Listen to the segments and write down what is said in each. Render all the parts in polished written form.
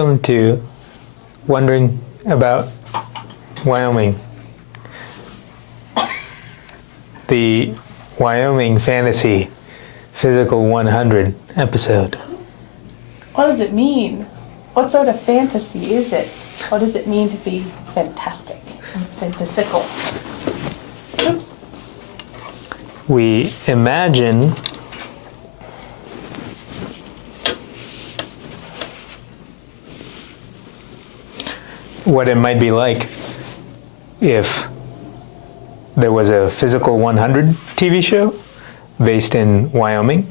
Welcome to Wondering About Wyoming, the Wyoming Fantasy Physical 100 episode. What does it mean? What sort of fantasy is it? What does it mean to be fantastic and fantasical? Oops. We imagine what it might be like if there was a Physical 100 TV show based in Wyoming.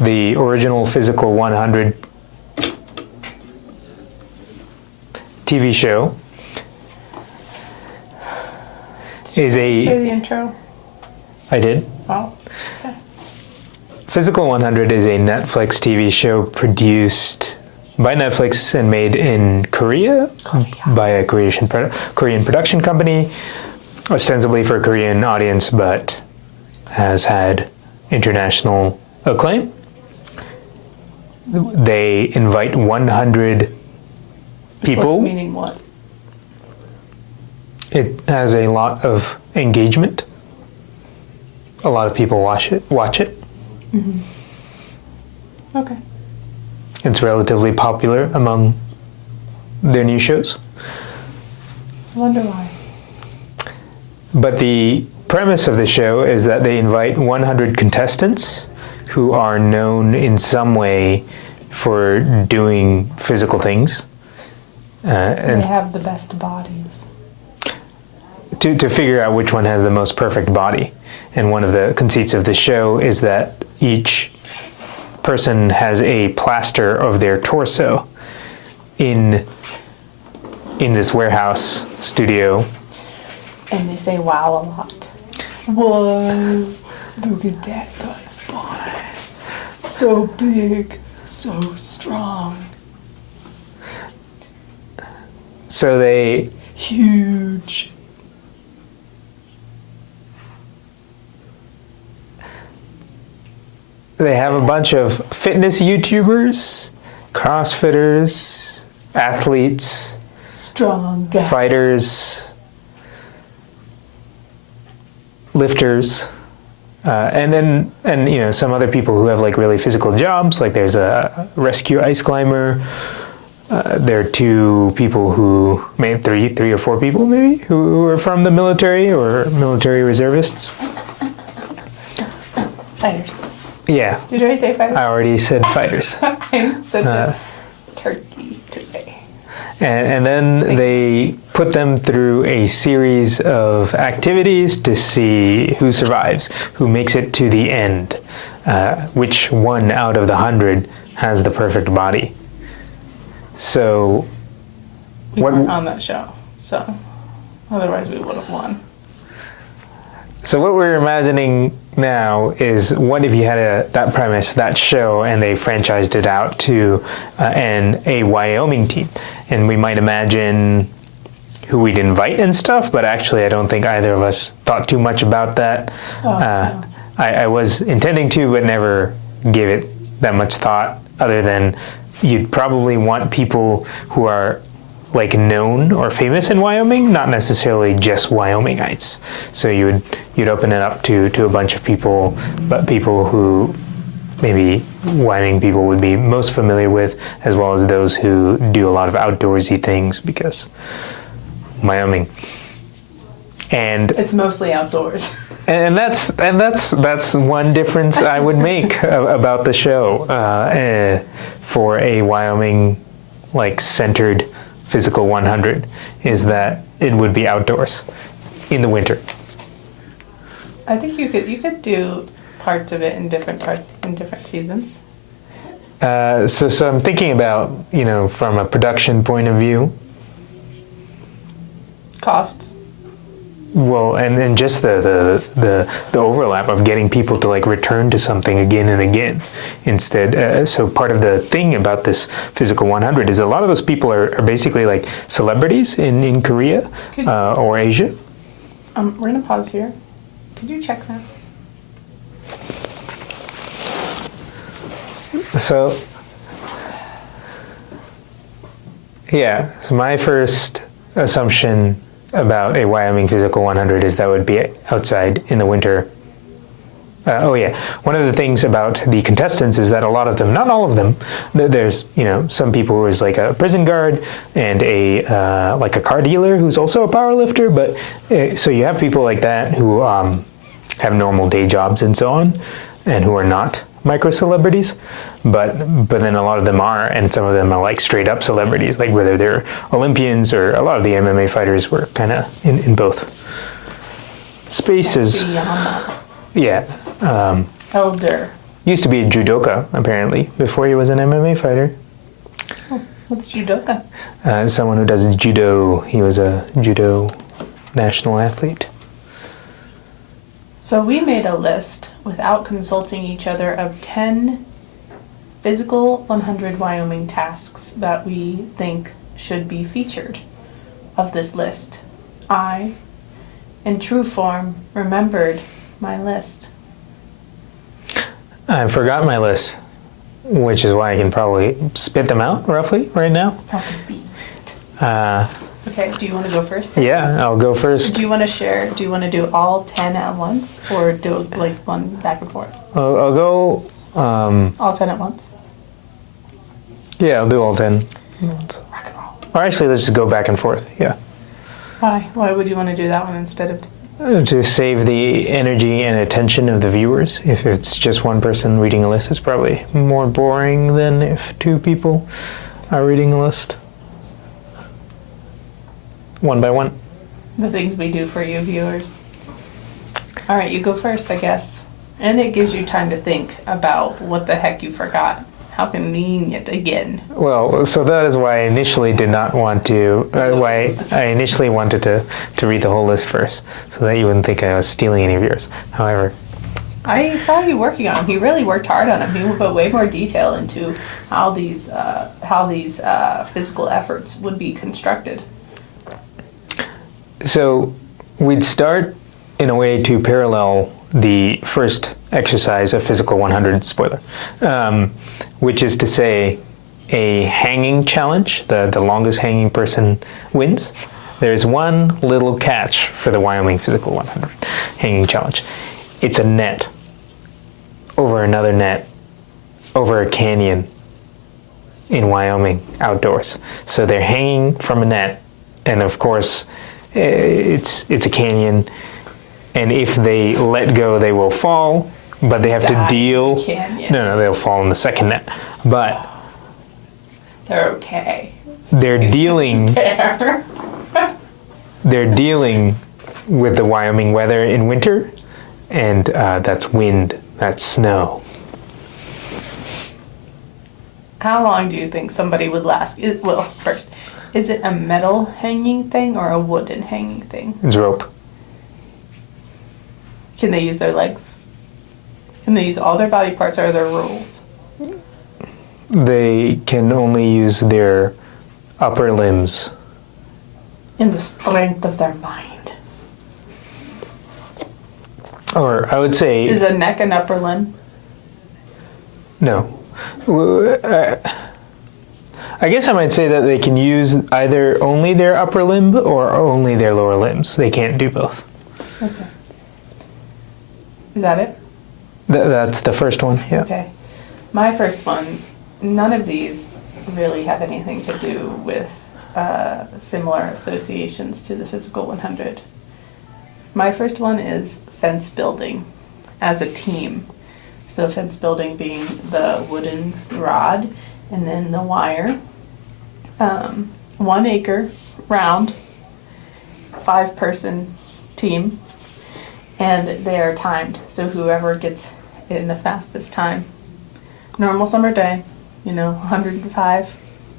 The original Physical 100 TV show is Say the intro. I did. Oh, okay. Physical 100 is a Netflix TV show produced by Netflix and made in Korea by a Korean production company, ostensibly for a Korean audience, but has had international acclaim. They invite 100 people. Meaning what? It has a lot of engagement. A lot of people watch it. Mm-hmm. Okay. It's relatively popular among their new shows. I wonder why. But the premise of the show is that they invite 100 contestants who are known in some way for doing physical things. And they have the best bodies. to figure out which one has the most perfect body. And one of the conceits of the show is that each person has a plaster of their torso in this warehouse studio. And they say wow a lot. Whoa, look at that guy's body. So big, so strong. So they Huge. have a bunch of fitness YouTubers, CrossFitters, athletes, Strong guy. fighters, lifters, and you know, some other people who have like really physical jobs. Like there's a rescue ice climber. There are two people who, maybe three or four people maybe, who are from the military or military reservists. Fighters. Yeah, Did you already say fighters? I already said fighters. I'm such a turkey today. And then they put them through a series of activities to see who survives, who makes it to the end, which one out of the 100 has the perfect body. So, We weren't on that show, so otherwise we would have won. So what we're imagining now is, what if you had that premise, that show, and they franchised it out to a Wyoming team, and we might imagine who we'd invite and stuff, but actually I don't think either of us thought too much about that. No. I was intending to, but never gave it that much thought, other than you'd probably want people who are like known or famous in Wyoming, not necessarily just Wyomingites. So you'd open it up to a bunch of people, but people who maybe Wyoming people would be most familiar with, as well as those who do a lot of outdoorsy things, because Wyoming. And It's mostly outdoors. And that's one difference I would make about the show for a Wyoming like centered Physical 100, is that it would be outdoors in the winter. I think you could do parts of it in different seasons. So I'm thinking about, you know, from a production point of view. Costs. Well, and just the overlap of getting people to like return to something again and again instead. So part of the thing about this Physical 100 is a lot of those people are basically like celebrities in Korea or Asia. We're gonna pause here. Could you check that? So Yeah, so my first assumption about a Wyoming Physical 100 is that would be outside in the winter. Oh yeah, one of the things about the contestants is that a lot of them, not all of them, there's some people who is like a prison guard and a like a car dealer who's also a power lifter, but so you have people like that who have normal day jobs and so on, and who are not micro celebrities, but then a lot of them are, and some of them are like straight up celebrities, like whether they're Olympians or a lot of the MMA fighters were kind of in both spaces. Yeah. Elder. Used to be a judoka, apparently, before he was an MMA fighter. Oh, what's judoka? Someone who does judo. He was a judo national athlete. So we made a list without consulting each other of 10 physical 100 Wyoming tasks that we think should be featured of this list. I, in true form, remembered my list. I forgot my list, which is why I can probably spit them out roughly right now. Okay, do you want to go first then? Yeah, I'll go first. Do you want to share? Do you want to do all 10 at once, or do like one back and forth? I'll go. All 10 at once? Yeah, I'll do all 10. Rock and roll. Or actually, let's just go back and forth. Yeah. Why? Why would you want to do that one instead of... To save the energy and attention of the viewers. If it's just one person reading a list, it's probably more boring than if two people are reading a list. One by one. The things we do for you viewers. All right, you go first, I guess. And it gives you time to think about what the heck you forgot. How convenient again. Well, so that is why I initially did not want to, why I initially wanted to read the whole list first, so that you wouldn't think I was stealing any of yours. However, I saw you working on them. He really worked hard on them. He put way more detail into how these physical efforts would be constructed. So we'd start in a way to parallel the first exercise of Physical 100, spoiler, which is to say a hanging challenge. The longest hanging person wins. There's one little catch for the Wyoming Physical 100 hanging challenge. It's a net over another net over a canyon in Wyoming outdoors. So they're hanging from a net, and of course it's a canyon, and if they let go they will fall, but they have to deal. No, they'll fall in the second net, but they're okay. They're dealing with the Wyoming weather in winter, and that's wind, that's snow. How long do you think somebody would last? Well, first, is it a metal hanging thing or a wooden hanging thing? It's rope. Can they use their legs? Can they use all their body parts, or are there rules? They can only use their upper limbs. In the strength of their mind. Or I would say... Is a neck an upper limb? No. I guess I might say that they can use either only their upper limb or only their lower limbs. They can't do both. Okay. Is that it? That's the first one, yeah. Okay. My first one, none of these really have anything to do with similar associations to the Physical 100. My first one is fence building as a team. So fence building being the wooden rod and then the wire. 1 acre round, 5-person team, and they are timed. So whoever gets in the fastest time. Normal summer day, 105,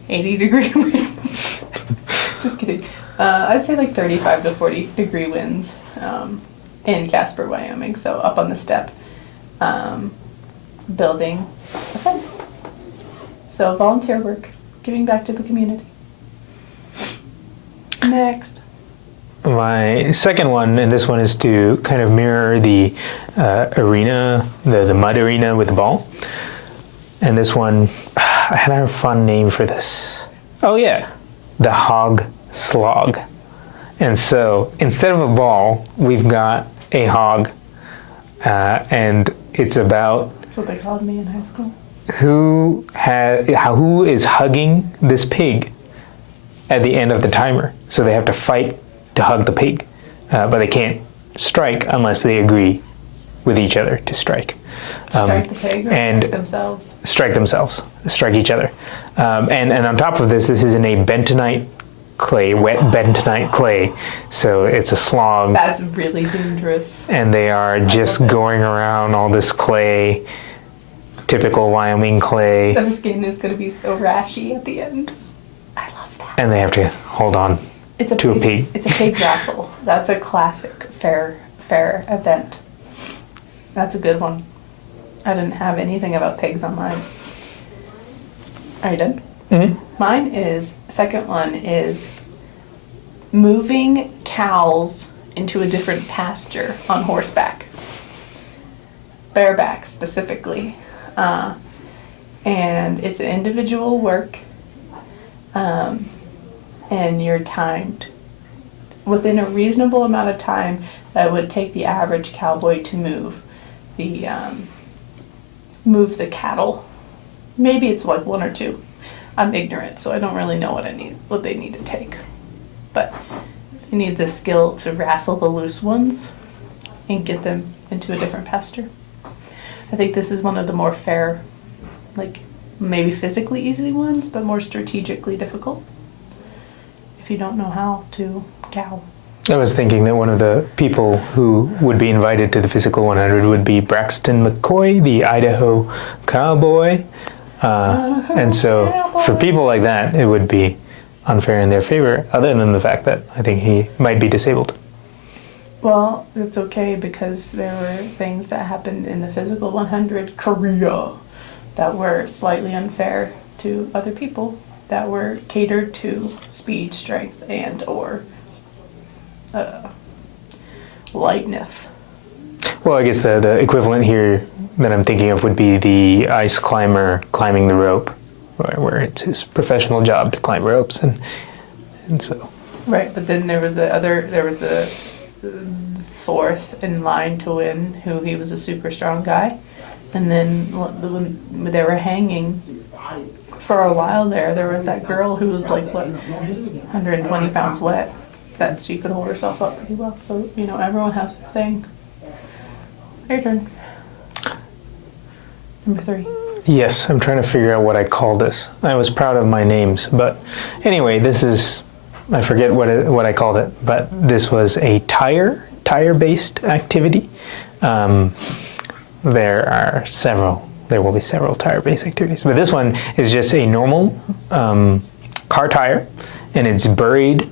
80-degree winds. Just kidding. I'd say like 35 to 40-degree winds in Casper, Wyoming. So up on the step, building a fence. So volunteer work, giving back to the community. Next. My second one, and this one is to kind of mirror the arena, the mud arena with the ball. And this one, I had a fun name for this. Oh yeah, the hog slog. And so instead of a ball, we've got a hog, and it's about That's what they called me in high school. who is hugging this pig at the end of the timer. So they have to fight to hug the pig, but they can't strike unless they agree with each other to strike. Strike the pig or and strike themselves? Strike themselves, strike each other. And on top of this is in a bentonite clay, wet bentonite clay. So it's a slog. That's really dangerous. And they are just going around all this clay, typical Wyoming clay. The skin is going to be so rashy at the end. I love that. And they have to hold on to a pig. It's a pig wrestle. That's a classic fair event. That's a good one. I didn't have anything about pigs on mine. Are you done? Mm-hmm. Mine is, second one is moving cows into a different pasture on horseback. Bareback specifically. And it's an individual work, and you're timed. Within a reasonable amount of time that would take the average cowboy to move the cattle. Maybe it's like 1 or 2. I'm ignorant, so I don't really know what they need to take. But you need the skill to wrestle the loose ones and get them into a different pasture. I think this is one of the more fair, like maybe physically easy ones, but more strategically difficult if you don't know how to cow. I was thinking that one of the people who would be invited to the Physical 100 would be Braxton McCoy, the Idaho cowboy. And so for people like that, it would be unfair in their favor, other than the fact that I think he might be disabled. Well, it's okay because there were things that happened in the Physical 100 career that were slightly unfair to other people that were catered to speed, strength, and or lightness. Well, I guess the equivalent here that I'm thinking of would be the ice climber climbing the rope, where it's his professional job to climb ropes, and so. Right, but then there was the fourth in line to win, who he was a super strong guy, and then when they were hanging for a while there was that girl who was like 120 pounds wet, that she could hold herself up pretty well. So everyone has a thing. Your turn. Number 3. Yes, I'm trying to figure out what I call this. I was proud of my names, but anyway, this is, I forget what I called it, but this was a tire-based activity. There will be several tire-based activities, but this one is just a normal car tire, and it's buried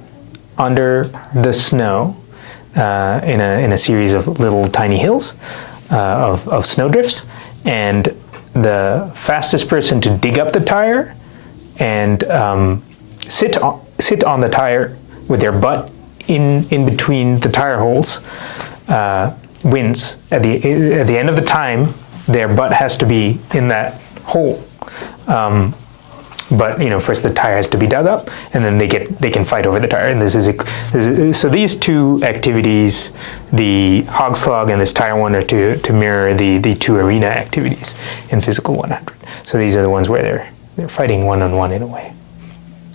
under the snow in a series of little tiny hills of snowdrifts, and the fastest person to dig up the tire and sit on the tire with their butt in between the tire holes wins. At the end of the time, their butt has to be in that hole. But first the tire has to be dug up, and then they can fight over the tire. And so these two activities, the hog slog and this tire one, are to mirror the two arena activities in Physical 100. So these are the ones where they're fighting one-on-one in a way.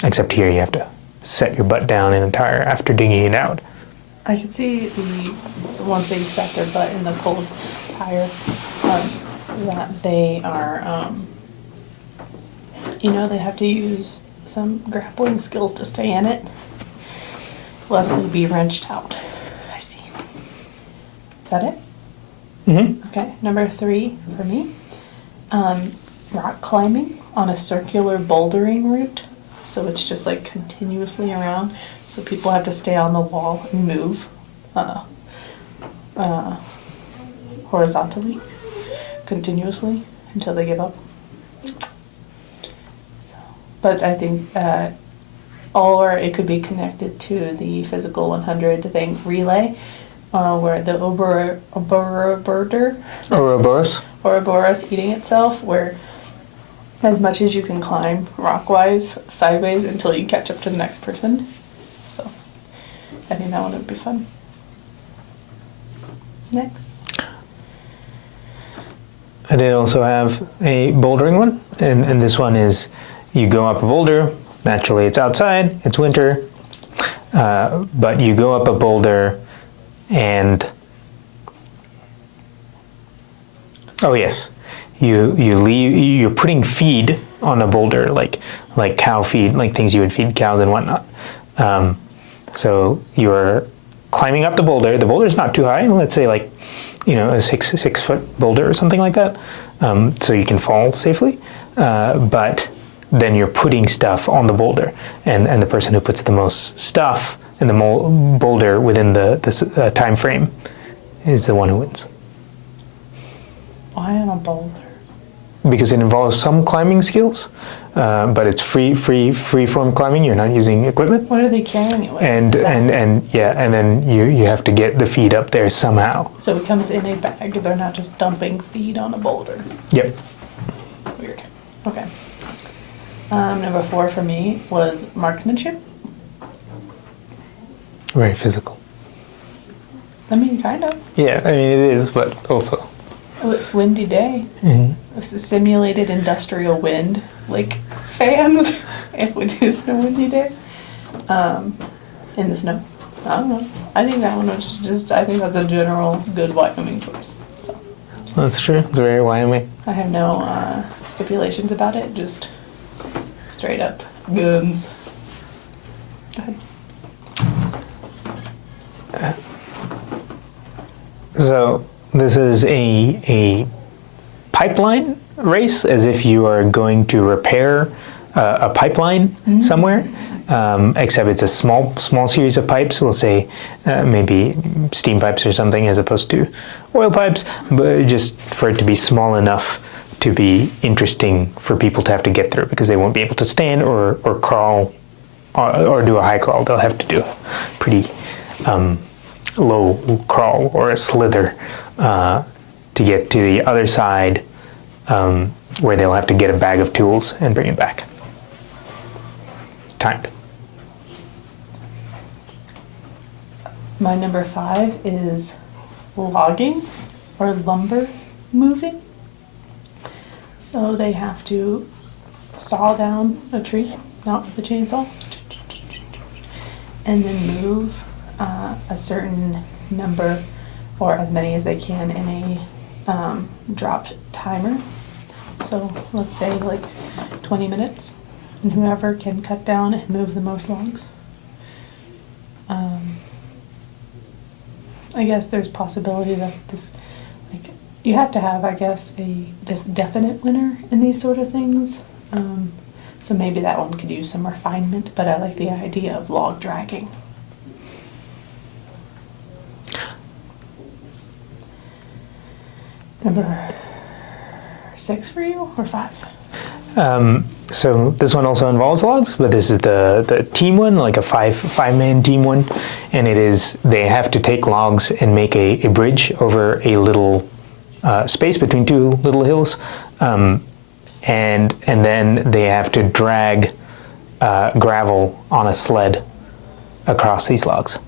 Except here you have to set your butt down in a tire after digging it out. I could see once they set their butt in the cold tire, that they are. They have to use some grappling skills to stay in it, lest they be wrenched out. I see. Is that it? Mm-hmm. Okay, number 3 for me. Rock climbing on a circular bouldering route. So it's just like continuously around. So people have to stay on the wall and move horizontally, continuously, until they give up. But I think, or it could be connected to the Physical 100 thing, relay, where the Ouroboros eating itself, where as much as you can climb rock-wise sideways until you catch up to the next person. So I think that one would be fun. Next. I did also have a bouldering one, and this one is you go up a boulder. Naturally, it's outside, it's winter, but you go up a boulder and oh yes, you're putting feed on a boulder like cow feed, like things you would feed cows and whatnot. So you're climbing up the boulder. The boulder's not too high. Let's say like, a 6 foot boulder or something like that, so you can fall safely. But then you're putting stuff on the boulder, and the person who puts the most stuff in the boulder within the time frame is the one who wins. Why on a boulder? Because it involves some climbing skills, but it's free form climbing. You're not using equipment. What are they carrying it with? And then you have to get the feed up there somehow. So it comes in a bag. They're not just dumping feed on a boulder. Yep. Weird. Okay. Number 4 for me was marksmanship. Very physical. I mean, kind of. Yeah, I mean it is, but also. Windy day. Mm-hmm. This is simulated industrial wind, like fans, if it is a windy day. In the snow. I don't know. I think that one was I think that's a general good Wyoming choice. So. That's true. It's very Wyoming. I have no stipulations about it, just straight up guns. Go ahead. So this is a pipeline race, as if you are going to repair a pipeline somewhere, except it's a small series of pipes. We'll say maybe steam pipes or something, as opposed to oil pipes, but just for it to be small enough to be interesting for people to have to get through, because they won't be able to stand or crawl or do a high crawl. They'll have to do a pretty low crawl or a slither to get to the other side, where they'll have to get a bag of tools and bring it back. Timed. My number 5 is logging or lumber moving. So they have to saw down a tree, not with a chainsaw, and then move a certain number or as many as they can in a dropped timer. So let's say like 20 minutes, and whoever can cut down and move the most logs. I guess there's possibility that this, like, you have to have, I guess, a definite winner in these sort of things. So maybe that one could use some refinement, but I like the idea of log dragging. Number 6 for you, or 5? So this one also involves logs, but this is the team one, like a five-man team one, and it is, they have to take logs and make a bridge over a little space between two little hills, and then they have to drag gravel on a sled across these logs,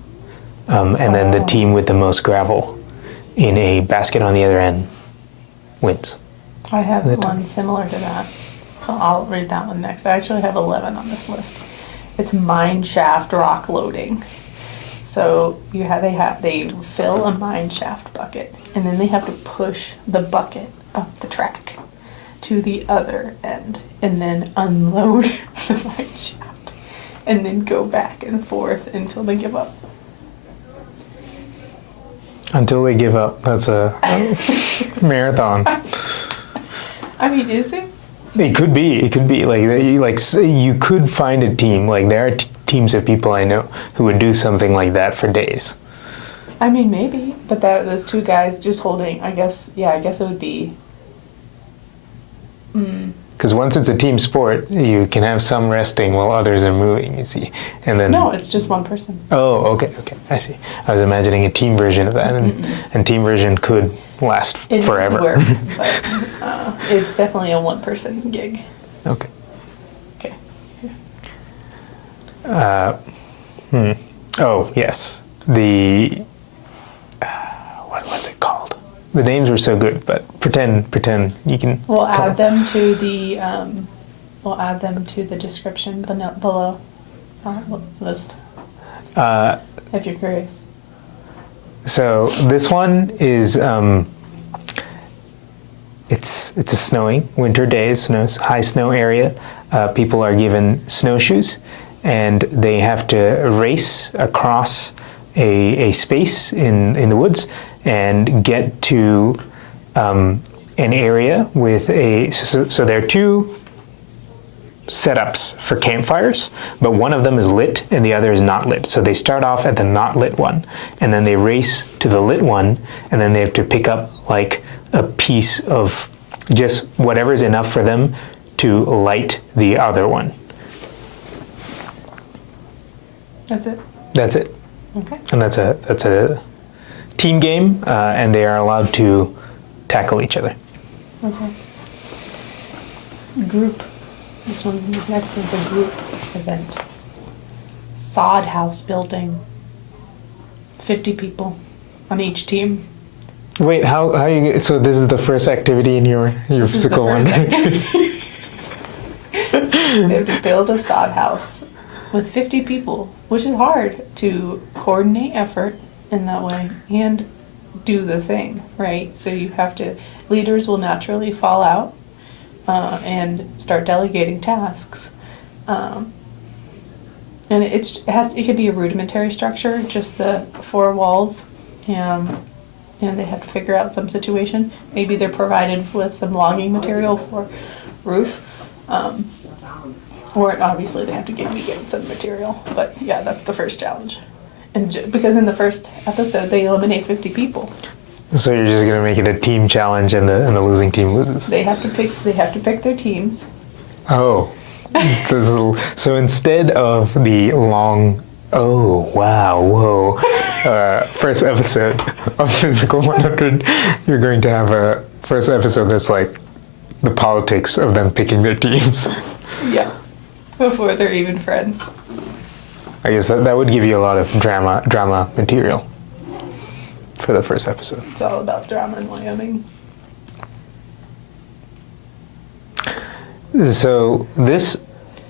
and then the team with the most gravel in a basket on the other end wins. I have one similar to that, so I'll read that one next. I actually have 11 on this list. It's mine shaft rock loading. So they fill a mine shaft bucket, and then they have to push the bucket up the track to the other end, and then unload the mine shaft, and then go back and forth until they give up. Until they give up. That's a marathon. I mean, is it? It could be. It could be you could find a team. Like there are teams of people I know who would do something like that for days. I mean, maybe, but those two guys just holding. I guess it would be. Because once it's a team sport, you can have some resting while others are moving, you see. And then no, it's just one person. Oh, okay, I see. I was imagining a team version of that, and team version could last forever. It work, but it's definitely a one-person gig. Okay. Okay. Oh, yes. The what was it called? The names were so good, but pretend you can. We'll add them to the description below list if you're curious. So this one is it's a snowing winter day. It snows, high snow area. People are given snowshoes, and they have to race across a space in the woods and get to an area with a. So there are two setups for campfires, but one of them is lit and the other is not lit. So they start off at the not lit one, and then they race to the lit one, and then they have to pick up like a piece of just whatever's enough for them to light the other one. That's it. That's it. Okay. And that's a team game, and they are allowed to tackle each other. Okay. Group. This next one's a group event. Sod house building. 50 people on each team. Wait, how you? So this is the first activity in your physical one. They have to build a sod house with 50 people, which is hard to coordinate effort in that way and do the thing, right? So you have to. Leaders will naturally fall out. And start delegating tasks, and it could be a rudimentary structure, just the four walls, and they have to figure out some situation. Maybe they're provided with some logging material for roof, or obviously they have to get some material. But yeah, that's the first challenge, and because in the first episode they eliminate 50 people. So you're just gonna make it a team challenge, and the losing team loses. They have to pick their teams. Oh, so instead of the long, oh wow, whoa, first episode of Physical 100, you're going to have a first episode that's like the politics of them picking their teams. Yeah, before they're even friends. I guess that would give you a lot of drama material for the first episode. It's all about drama in Wyoming. So this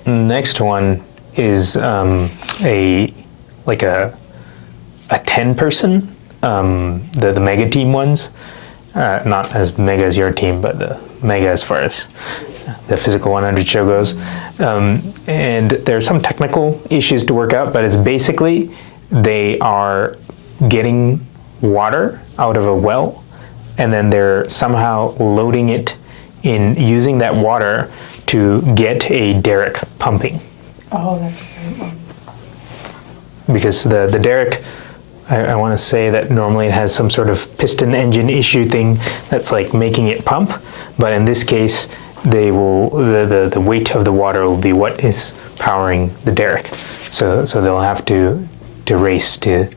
next one is a 10-person, the mega team ones, not as mega as your team, but the mega as far as the Physical 100 show goes. And there are some technical issues to work out, but it's basically they are getting water out of a well, and then they're somehow loading it in, using that water to get a derrick pumping. Oh, that's a great one. Because the derrick, I want to say that normally it has some sort of piston engine issue thing that's like making it pump, but in this case they will the weight of the water will be what is powering the derrick. So they'll have to race to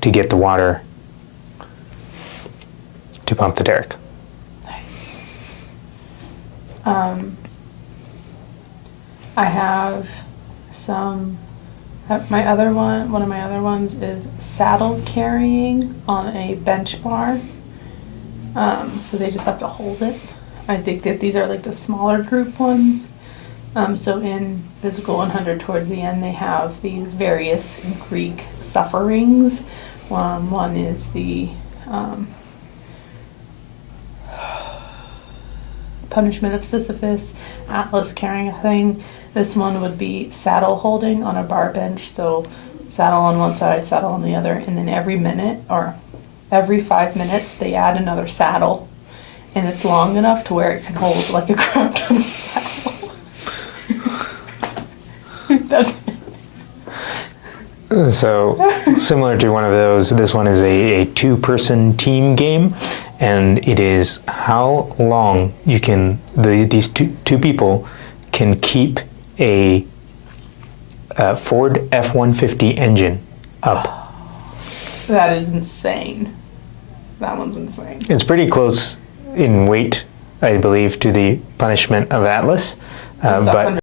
get the water to pump the derrick. Nice. I have some. One of my other ones is saddle carrying on a bench bar. So they just have to hold it. I think that these are like the smaller group ones. So in Physical 100, towards the end, they have these various Greek sufferings. One is the punishment of Sisyphus, Atlas carrying a thing. This one would be saddle holding on a bar bench. So saddle on one side, saddle on the other, and then every minute or every 5 minutes they add another saddle, and it's long enough to where it can hold like a crap ton of saddles. That's it. So similar to one of those, this one is a 2-person team game, and it is how long you can these two people can keep a Ford F-150 engine up. That is insane. That one's insane. It's pretty close in weight I believe, to the punishment of Atlas. It's But 100